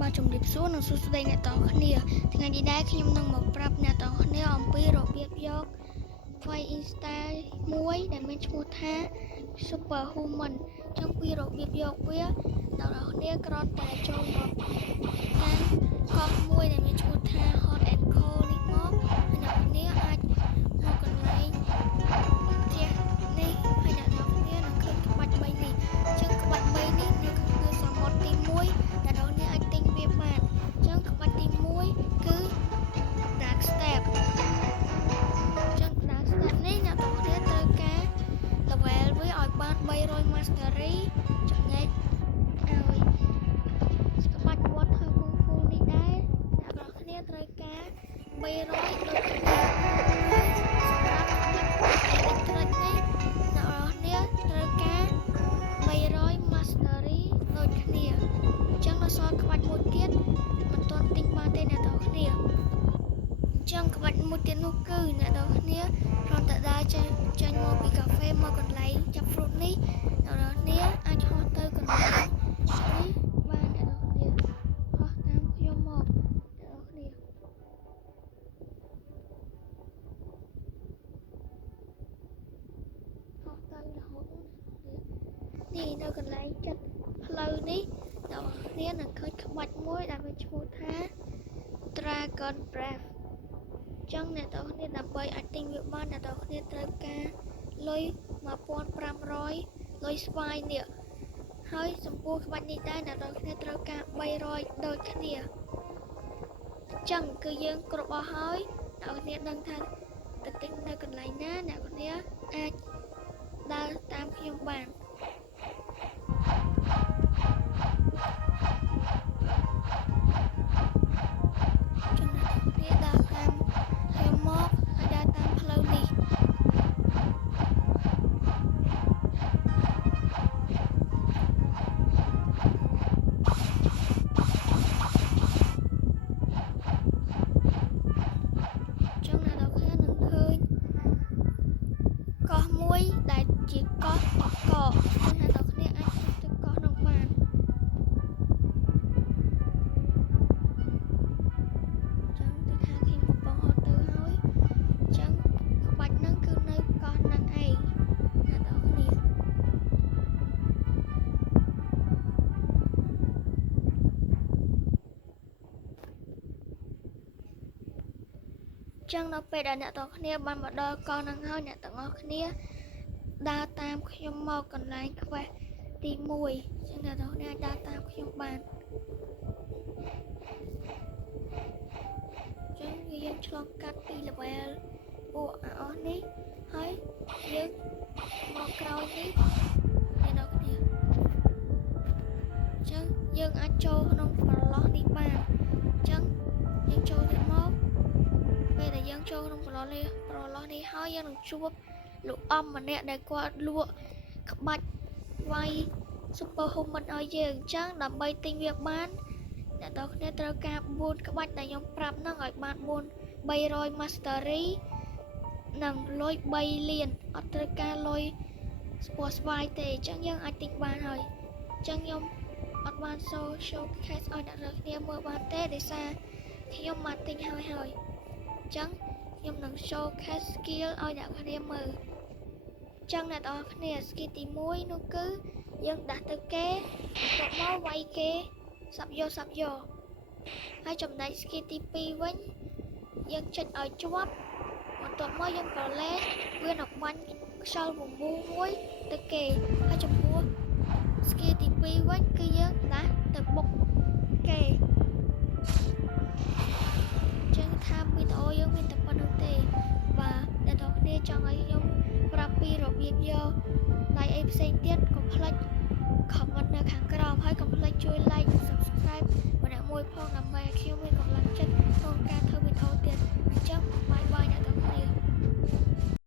បាទជំរាបសួរនិងសួស្តីអ្នកទាំងគ្នាថ្ងៃនេះដែរខ្ញុំនឹងមកប្រាប់អ្នកទាំងគ្នាអំពីរបៀបយក file install មួយដែលមានឈ្មោះថា Superhuman ចង់ពីរបៀបយកវាអ្នកទាំងគ្នាគ្រាន់តែចូលមកកាន់កោះមួយដែលមានឈ្មោះថា Hot and Cold នេះមកអ្នកទាំងគ្នាអាចមកកន្លែងផ្ទះនេះហើយអ្នកទាំងគ្នានឹងឃើញក្បាច់3នេះចឹងក្បាច់3នេះនៅខាងលើសមុទ្រទី1អ្នកទាំងគ្នាអាចទិញវាបានចឹងក្បាច់ទី1គឺ Dark Step ចឹង Dark Step នេះអ្នកទាំងគ្នាត្រូវការ level វាឲ្យបាន300 Mastery ចំណែកឲ្យក្បាច់ Water Kung Fu នេះដែរអ្នកទាំងគ្នាត្រូវការ300ដូចគ្នាហើយសម្រាប់ក្បាច់ Electric នេះអ្នកទាំងគ្នាត្រូវការ300 Mastery ដូចគ្នាចឹងនៅសល់ក្បាច់មួយទៀតមិនទាន់ទិញបានទេអ្នកទាំងគ្នាចឹងក្បាច់មួយទៀតនោះគឺអ្នកទាំងគ្នាគ្រាន់តែដើរចេញមកពីកាហ្វេមកកន្លែងចាប់ fruit នេះអ្នកទាំងគ្នាអាចហោះទៅកន្លែងនេះបានអ្នកទាំងគ្នាហោះតាមខ្ញុំមកអ្នកទាំងគ្នាហោះទៅរហូតនេះនៅកន្លែងចិត្តផ្លូវនេះអ្នកទាំងគ្នានឹងឃើញក្បាច់មួយដែលមានឈ្មោះថា Dragon Breath ចឹងអ្នកទាំងគ្នាដើម្បីអាចទិញវាបានអ្នកទាំងគ្នាត្រូវការលុយ 1500 លុយស្វាយនេះហើយចំពោះក្បាច់នេះដែរអ្នកទាំងគ្នាត្រូវការ300ដូចគ្នាចឹងគឺយើងគ្រប់អស់ហើយអ្នកទាំងគ្នាដឹងថាទៅទិញនៅកន្លែងណាអ្នកទាំងគ្នាអាចដើរតាមខ្ញុំបានមួយដែលជាកោះកកអ្នកទាំងគ្នាអាចទៅកោះនោះបានចឹងគឺថាខ្ញុំកំពុងហត់ទៅហើយចឹងក្បាច់ហ្នឹងគឺនៅកោះហ្នឹងឯងអ្នកទាំងគ្នាចឹងនៅពេលដែលអ្នកទាំងគ្នាបានមកដល់កោះហ្នឹងហើយអ្នកទាំងអស់គ្នាដើរតាមខ្ញុំមកកន្លែង quest ទី1ចឹងអ្នកទាំងគ្នាអាចដើរតាមខ្ញុំបានចឹងយើងឆ្លងកាត់ពី level ពួកអស់នេះហើយយើងមកក្រោយនេះអ្នកទាំងគ្នាចឹងយើងអាចចូលក្នុងប្រឡោះនេះបានចឹងយើងចូលទៅមកពេលដែលយើងចូលក្នុងប្រឡោះនេះហើយយើងនឹងជួបលោកអំម្នាក់ដែលគាត់លក់ក្បាច់វាយ Superhuman ឲ្យយើងអញ្ចឹងដើម្បីទិញវាបានអ្នកទាំងគ្នាត្រូវការ4ក្បាច់ដែលខ្ញុំប្រាប់ហ្នឹងឲ្យបាន300 Mastery និងលុយ3លានអត់ត្រូវការលុយស្ពណ៌ស្វាយទេអញ្ចឹងយើងអាចទិញបានហើយអញ្ចឹងខ្ញុំអត់បាន showcase ឲ្យអ្នកទាំងគ្នាមើលបានទេដោយសារខ្ញុំបានទិញហើយអញ្ចឹងខ្ញុំនឹង showcase skill ឲ្យអ្នកគ្នាមើលចឹងអ្នកទាំងគ្នា skill ទី1នោះគឺយើងដាក់ទៅគេបន្ទាប់មកវាយគេសាប់យកហើយចំណែក skill ទី2វិញយើងចុចឲ្យជាប់បន្ទាប់មកយើងប្រឡែងវានឹងបាញ់ខ្យល់បបួលមួយទៅគេហើយចំពោះ skill ទី2វិញគឺយើងដាក់ទៅបុកគេចឹងថាវីដេអូយើងមានតែប៉ុណ្្នឹងទេបាទអ្នកទាំងគ្នាចង់ឲ្យខ្ញុំប្រាប់ពីរបៀបយកដៃអីផ្សេងទៀតកុំភ្លេច comment នៅខាងក្រោមហើយកុំភ្លេចជួយ like និង subscribe ម្នាក់មួយផងដើម្បីឲ្យខ្ញុំមានកម្លាំងចិត្តក្នុងការធ្វើវីដេអូទៀតអញ្ចឹងបាយអ្នកទាំងគ្នា